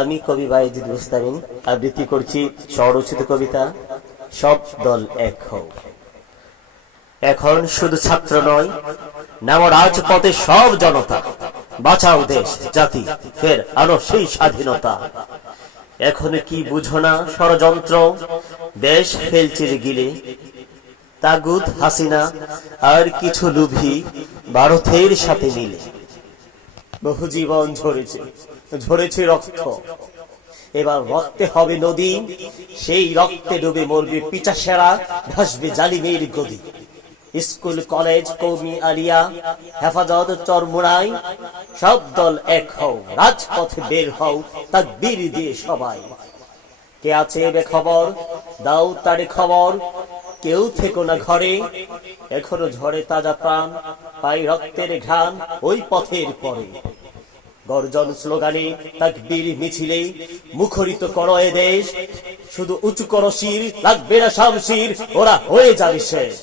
আমি কবি বায়েজিদ বুস্তামিন আবৃত্তি করছি স্বরচিত কবিতা সব দল এক হও। এখন শুধু ছাত্র নয়, নাম রাজপথে সব জনতা, বাঁচাও দেশ জাতি, ফের আরো সেই স্বাধীনতা। এখন কি বুঝো না ষড়যন্ত্র, দেশ ফেলছে গিলে, তাগুত হাসিনা আর কিছু লুভি ভারতের সাথে মিলে। বহু জীবন ঝরেছে রক্ত, এবার রক্তে হবে নদী, সেই রক্তে ডুবে মরবে পিচাসেরা, ভাসবে জালিমের গদি। স্কুল কলেজ কওমি আলিয়া হেফাজত চরমুনাই, সব দল এক হও, রাজপথে বের হও, তাকবীর দিয়ে সবাই। কে আছে বেখবর, দাও তারে খবর, কেউ থেকো না ঘরে, এখনো ঝরে তাজা প্রাণ, পাই রক্তের ঘ্রাণ ওই পথের পরে। গর্জন স্লোগানে তাকবীর মিছিলে মুখরিত করো এ দেশ, শুধু উঁচু করো শির, লাগবে না শামশির, ওরা হয়ে যাবে শেষ।